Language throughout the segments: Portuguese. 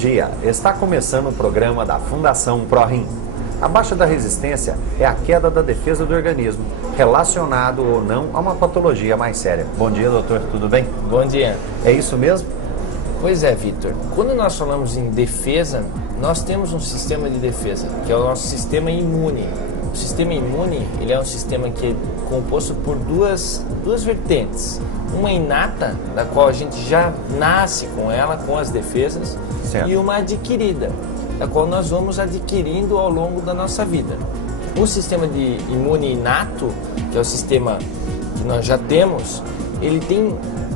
dia, está começando o programa da Fundação ProRim. A baixa da resistência é a queda da defesa do organismo, relacionado ou não a uma patologia mais séria. Bom dia, doutor, tudo bem? Bom dia. É isso mesmo? Pois é, Vitor. Quando nós falamos em defesa, nós temos um sistema de defesa, que é o nosso sistema imune. O sistema imune, ele é um sistema que é composto por duas vertentes. Uma inata, da qual a gente já nasce com ela, com as defesas, certo, e uma adquirida, da qual nós vamos adquirindo ao longo da nossa vida. O sistema de imune inato, que é o sistema que nós já temos,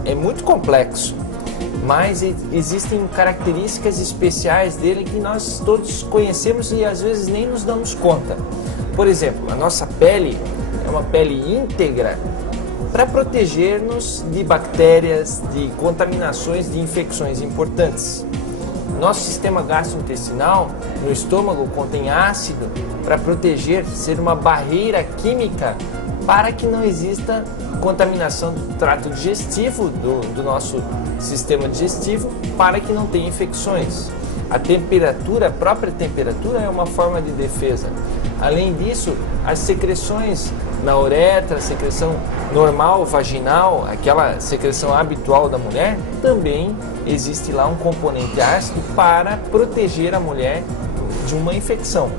é muito complexo, mas existem características especiais dele que nós todos conhecemos e às vezes nem nos damos conta. Por exemplo, a nossa pele é uma pele íntegra para proteger-nos de bactérias, de contaminações, de infecções importantes. Nosso sistema gastrointestinal, no estômago, contém ácido para proteger, ser uma barreira química para que não exista contaminação do trato digestivo, do nosso sistema digestivo, para que não tenha infecções. A temperatura, a própria temperatura é uma forma de defesa. Além disso, as secreções na uretra, a secreção normal, vaginal, aquela secreção habitual da mulher, também existe lá um componente ácido para proteger a mulher de uma infecção.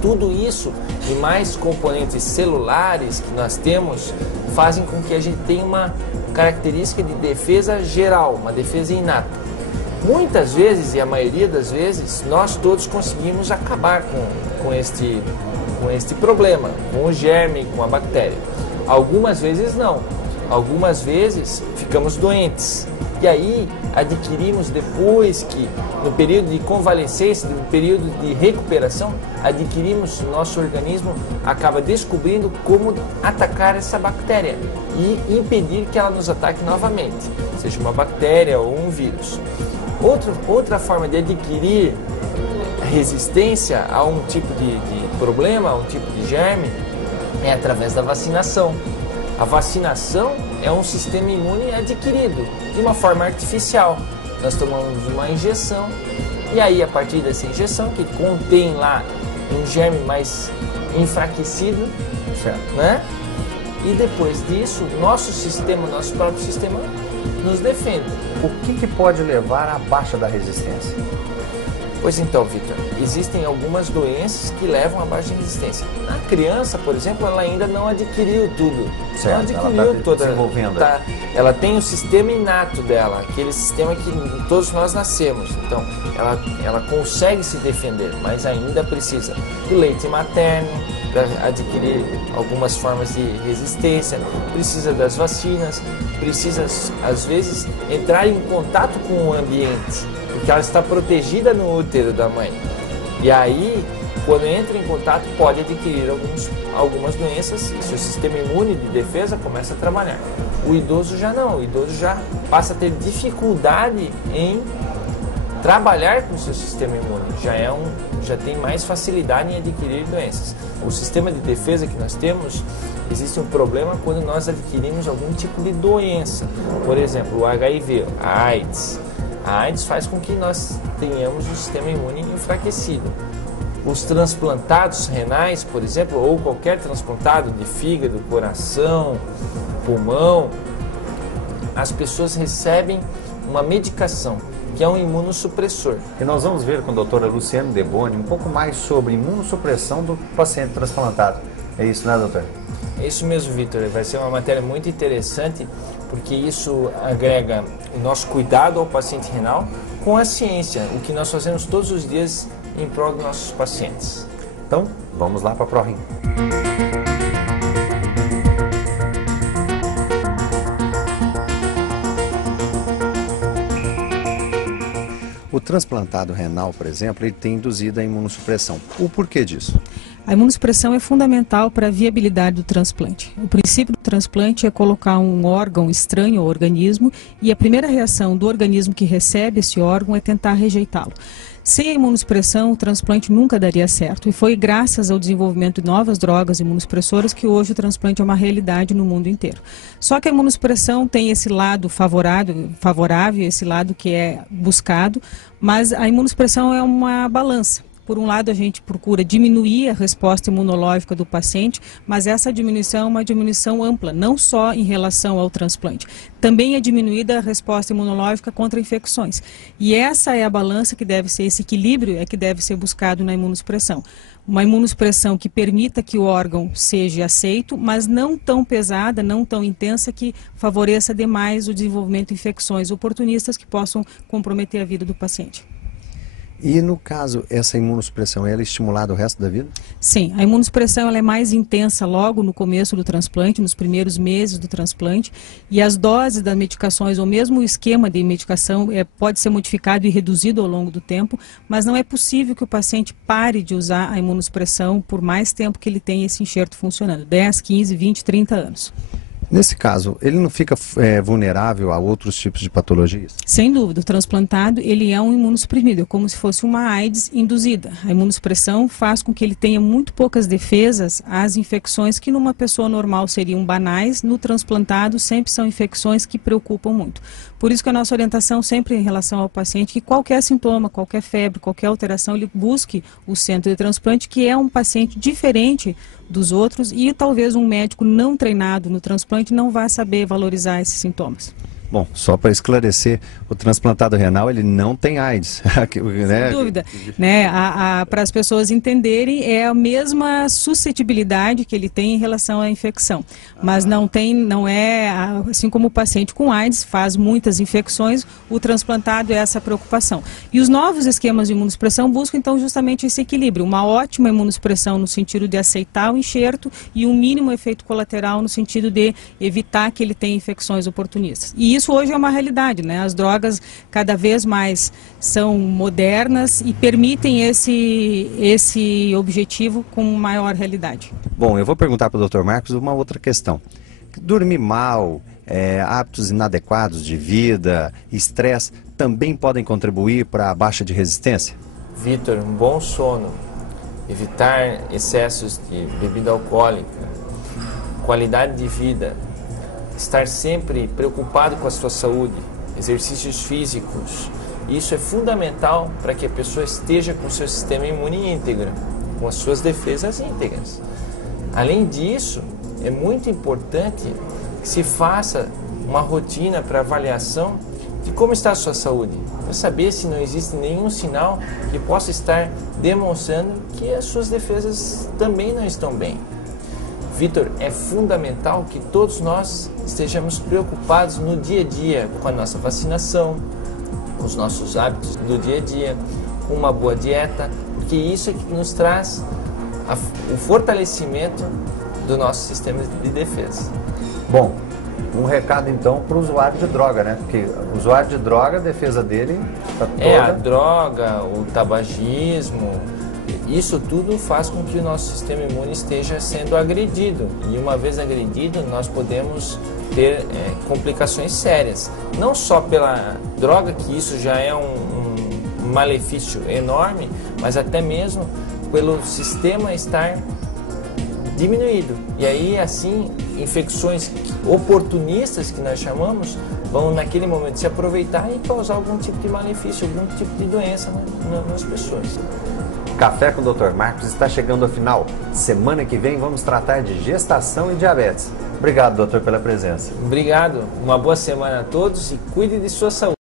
Tudo isso e mais componentes celulares que nós temos fazem com que a gente tenha uma característica de defesa geral, uma defesa inata. Muitas vezes, e a maioria das vezes, nós todos conseguimos acabar com este problema, com o germe, com a bactéria. Algumas vezes não. Algumas vezes ficamos doentes. E aí adquirimos depois que, no período de convalescência, no período de recuperação, nosso organismo acaba descobrindo como atacar essa bactéria e impedir que ela nos ataque novamente, seja uma bactéria ou um vírus. Outra forma de adquirir resistência a um tipo de problema, a um tipo de germe, é através da vacinação. A vacinação é um sistema imune adquirido de uma forma artificial. Nós tomamos uma injeção e aí, a partir dessa injeção, que contém lá um germe mais enfraquecido, certo, né? E depois disso, nosso próprio sistema nos defende. O que pode levar à baixa da resistência? Pois então, Vitor, existem algumas doenças que levam à baixa resistência. A criança, por exemplo, ela ainda não adquiriu tudo. Certo, não adquiriu toda. Desenvolvendo. Ela tem o sistema inato dela, aquele sistema que todos nós nascemos. Então, ela consegue se defender, mas ainda precisa do leite materno para adquirir algumas formas de resistência, precisa das vacinas, precisa, às vezes, entrar em contato com o ambiente, porque ela está protegida no útero da mãe. E aí, quando entra em contato, pode adquirir algumas doenças e seu sistema imune de defesa começa a trabalhar. O idoso já não, o idoso já passa a ter dificuldade em trabalhar com o seu sistema imune, já tem mais facilidade em adquirir doenças. O sistema de defesa que nós temos, existe um problema quando nós adquirimos algum tipo de doença. Por exemplo, o HIV, a AIDS. A AIDS faz com que nós tenhamos um sistema imune enfraquecido. Os transplantados renais, por exemplo, ou qualquer transplantado de fígado, coração, pulmão, as pessoas recebem uma medicação que é um imunossupressor. E nós vamos ver com a doutora Luciane Deboni um pouco mais sobre imunossupressão do paciente transplantado. É isso, né, doutor? É isso mesmo, Vitor. Vai ser uma matéria muito interessante, porque isso agrega o nosso cuidado ao paciente renal com a ciência, o que nós fazemos todos os dias em prol dos nossos pacientes. Então, vamos lá para a ProRim. O transplantado renal, por exemplo, ele tem induzido a imunossupressão. O porquê disso? A imunossupressão é fundamental para a viabilidade do transplante. O princípio do transplante é colocar um órgão estranho ao organismo e a primeira reação do organismo que recebe esse órgão é tentar rejeitá-lo. Sem a imunossupressão, o transplante nunca daria certo e foi graças ao desenvolvimento de novas drogas imunossupressoras que hoje o transplante é uma realidade no mundo inteiro. Só que a imunossupressão tem esse lado favorável, esse lado que é buscado, mas a imunossupressão é uma balança. Por um lado, a gente procura diminuir a resposta imunológica do paciente, mas essa diminuição é uma diminuição ampla, não só em relação ao transplante. Também é diminuída a resposta imunológica contra infecções. E essa é a balança que deve ser, esse equilíbrio é que deve ser buscado na imunossupressão. Uma imunossupressão que permita que o órgão seja aceito, mas não tão pesada, não tão intensa que favoreça demais o desenvolvimento de infecções oportunistas que possam comprometer a vida do paciente. E no caso, essa imunossupressão, ela é estimulada o resto da vida? Sim, a imunossupressão ela é mais intensa logo no começo do transplante, nos primeiros meses do transplante, e as doses das medicações, ou mesmo o esquema de medicação, pode ser modificado e reduzido ao longo do tempo, mas não é possível que o paciente pare de usar a imunossupressão por mais tempo que ele tenha esse enxerto funcionando, 10, 15, 20, 30 anos. Nesse caso, ele não fica vulnerável a outros tipos de patologias? Sem dúvida, o transplantado ele é um imunossuprimido, é como se fosse uma AIDS induzida. A imunossupressão faz com que ele tenha muito poucas defesas às infecções que numa pessoa normal seriam banais, no transplantado sempre são infecções que preocupam muito. Por isso que a nossa orientação sempre em relação ao paciente, que qualquer sintoma, qualquer febre, qualquer alteração, ele busque o centro de transplante, que é um paciente diferente dos outros e talvez um médico não treinado no transplante não vai saber valorizar esses sintomas. Bom, só para esclarecer, o transplantado renal, ele não tem AIDS. Sem dúvida. Para as pessoas entenderem, é a mesma suscetibilidade que ele tem em relação à infecção. Mas não é, assim como o paciente com AIDS faz muitas infecções, o transplantado é essa preocupação. E os novos esquemas de imunossupressão buscam então justamente esse equilíbrio, uma ótima imunossupressão no sentido de aceitar o enxerto e um mínimo efeito colateral no sentido de evitar que ele tenha infecções oportunistas. E isso hoje é uma realidade, né? As drogas cada vez mais são modernas e permitem esse objetivo com maior realidade. Bom, eu vou perguntar para o Dr. Marcos uma outra questão. Dormir mal, hábitos inadequados de vida, estresse, também podem contribuir para a baixa de resistência? Vitor, um bom sono, evitar excessos de bebida alcoólica, qualidade de vida, estar sempre preocupado com a sua saúde, exercícios físicos, isso é fundamental para que a pessoa esteja com o seu sistema imune íntegro, com as suas defesas íntegras. Além disso, é muito importante que se faça uma rotina para avaliação de como está a sua saúde, para saber se não existe nenhum sinal que possa estar demonstrando que as suas defesas também não estão bem. Vitor, é fundamental que todos nós estejamos preocupados no dia a dia com a nossa vacinação, com os nossos hábitos do dia a dia, com uma boa dieta, porque isso é que nos traz o fortalecimento do nosso sistema de defesa. Bom, um recado então para o usuário de droga, né? Porque o usuário de droga, a defesa dele está toda... a droga, o tabagismo... Isso tudo faz com que o nosso sistema imune esteja sendo agredido. E uma vez agredido, nós podemos ter complicações sérias. Não só pela droga, que isso já é um malefício enorme, mas até mesmo pelo sistema estar diminuído. E aí, assim, infecções oportunistas, que nós chamamos, vão naquele momento se aproveitar e causar algum tipo de malefício, algum tipo de doença nas pessoas. Café com o Dr. Marcos está chegando ao final. Semana que vem vamos tratar de gestação e diabetes. Obrigado, doutor, pela presença. Obrigado. Uma boa semana a todos e cuide de sua saúde.